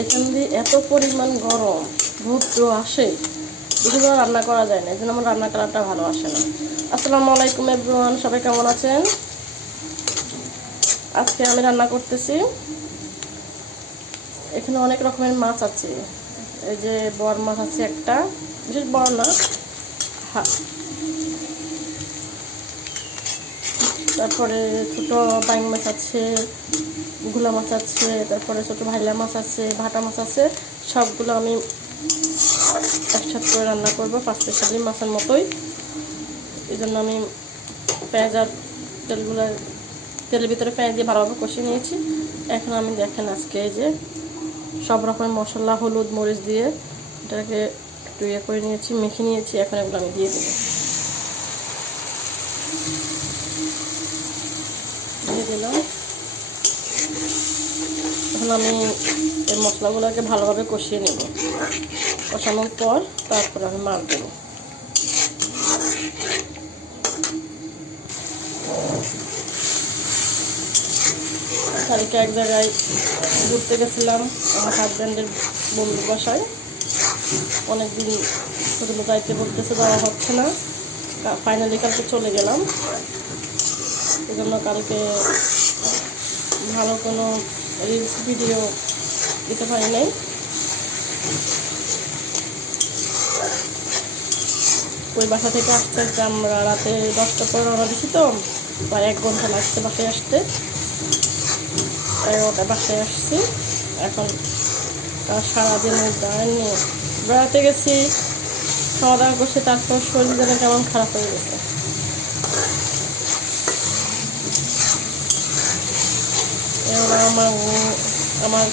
এখান দিয়ে এত পরিমাণ গরম রৌদ্র আসে, বেশিরভাগ রান্না করা যায় না, এই জন্য আমার রান্না করাটা ভালো আসে না। আসসালামু আলাইকুম এভরিওয়ান, সবাই কেমন আছেন? আজকে আমি রান্না করতেছি, এখানে অনেক রকমের মাছ আছে। এই যে বড় মাছ আছে একটা, বিশেষ বড় না, তারপরে ছোটো বাইং মাছ আছে, গুলা মাছ আছে, তারপরে ছোটো ভাইলা মাছ আছে, ভাটা মাছ আছে। সবগুলো আমি একসাথে করে রান্না করবো, পাঁচ স্পেশালি মাছের মতোই। এই জন্য আমি পেঁয়াজ আর তেলের ভিতরে পেঁয়াজ দিয়ে ভালোভাবে কষিয়ে নিয়েছি। এখন আমি দেখেন আজকে এই যে সব রকমের মশলা, হলুদ মরিচ দিয়ে এটাকে একটু ইয়ে করে নিয়েছি, মেখে নিয়েছি। এখন এগুলো আমি দিয়ে দিলাম। এখন আমি এই মশলাগুলোকে ভালোভাবে কষিয়ে নেব। কষানোর পর তারপর আমি মাছ দেবো। কালকে এক জায়গায় ঘুরতে গেছিলাম আমার হাজব্যান্ডের বন্ধুর বাসায়। অনেকদিন পর্যন্ত যাইতে বলতেছে, যাওয়া হচ্ছে না। ফাইনালি কালকে চলে গেলাম। এই জন্য কালকে ভালো কোনো রিলস ভিডিও দিতে পারি নাই। ওই বাসা থেকে আসতে আসতে আমরা রাতে 10টার পর রওনা দিছি, তো প্রায় 1 ঘন্টা লাগছে বাসায় আসতে। 11টায় বাসায় আসছি। এখন সারাদিন নিয়ে বেড়াতে গেছি, খাওয়া দাওয়া করছি, তারপর শরীর যেন কেমন খারাপ হয়ে গেছে। এবার আমার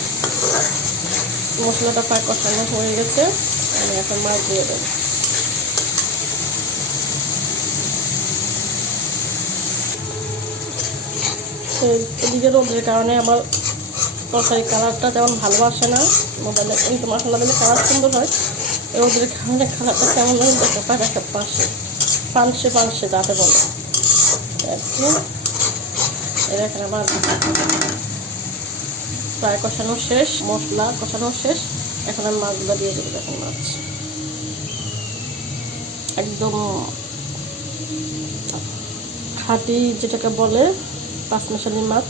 মশলাটা প্রায় কষানো হয়ে গেছে। আমি এখন মাছ দিয়ে দেবো। এদিকে রোদের কারণে আমার তরকারি কালারটা তেমন ভালো আসে না মোবাইলে, কিন্তু মশলা দিলে কালার সুন্দর হয়। রোদের কারণে কালারটা কেমন লাগে দেখো, একটা পানসে যাতে বলে আর কি। এখানে আবার প্রায় কষানো শেষ, মশলা কষানো শেষ। এখন আমি মাছগুলো দিয়ে দেবো। দেখুন মাছ একদম খাঁটি, যেটাকে বলে পাঁচমিশালি মাছ।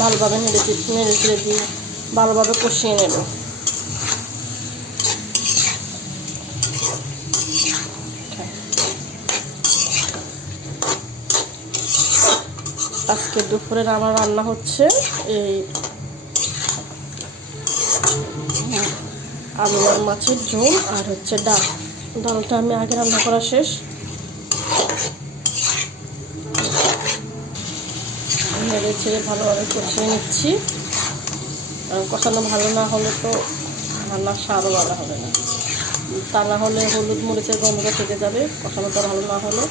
ভালোভাবে নেড়ে চেড়ে দিয়ে ভালোভাবে কষিয়ে নেব। আজকে দুপুরের আমার রান্না হচ্ছে এই আলু আর মাছের ঝোল, আর হচ্ছে ডালটা আমি আগে রান্না করা শেষ। নেড়ে ছেড়ে ভালোভাবে কষিয়ে নিচ্ছি। কষানো ভালো না হলে তো রান্নার স্বাদও ভালো হবে না। তা না হলে হলুদ মরিচের গন্ধটা থেকে যাবে, কষানোটা ভালো না হলে।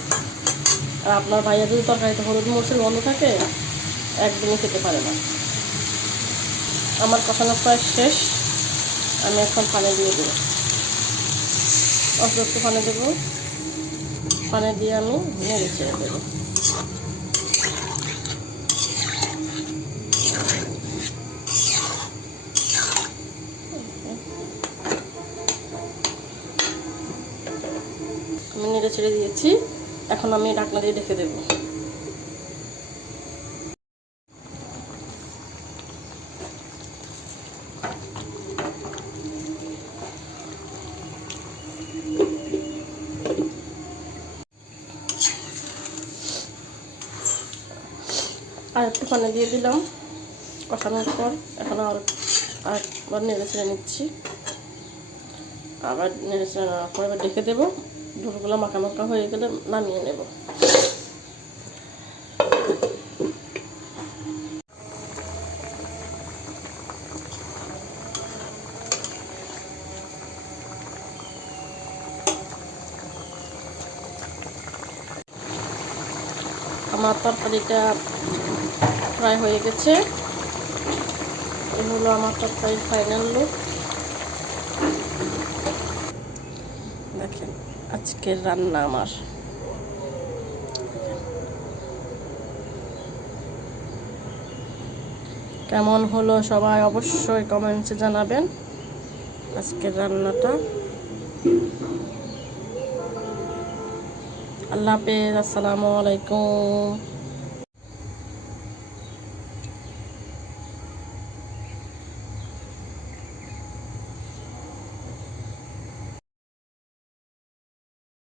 আর আপনার ভাইয়া যদি তরকারিতে হলুদ মরিচের গন্ধ থাকে, একদমই খেতে পারে না। আমার কষানো প্রায় শেষ। আমি এখন পানি দিয়ে দেবো, অল্প একটু পানি দেবো। পানি দিয়ে আমি নেড়ে ছেড়ে দেবো। আমি নেড়ে ছেড়ে দিয়েছি। এখন আমি ঢাকনা দিয়ে ঢেকে দেবো। আর একটু পানি দিয়ে দিলাম কষানোর পর। এখন আরেকবার নেড়ে ছেড়ে নিচ্ছি। আবার নেড়ে ছেড়ে নেওয়ার পর এবার ঢেকে দেবো। ঝোলগুলো মাখা মাখা হয়ে গেলে নামিয়ে নেব। আমার তরকারিটা প্রায় হয়ে গেছে। এই হলো আমার তরকারির ফাইনাল লুক। দেখেন আজকের রান্না আমার। কেমন হলো সবাই অবশ্যই কমেন্টসে জানাবেন আজকের রান্নাটা। আল্লাহ হাফেজ, আসসালামু আলাইকুম।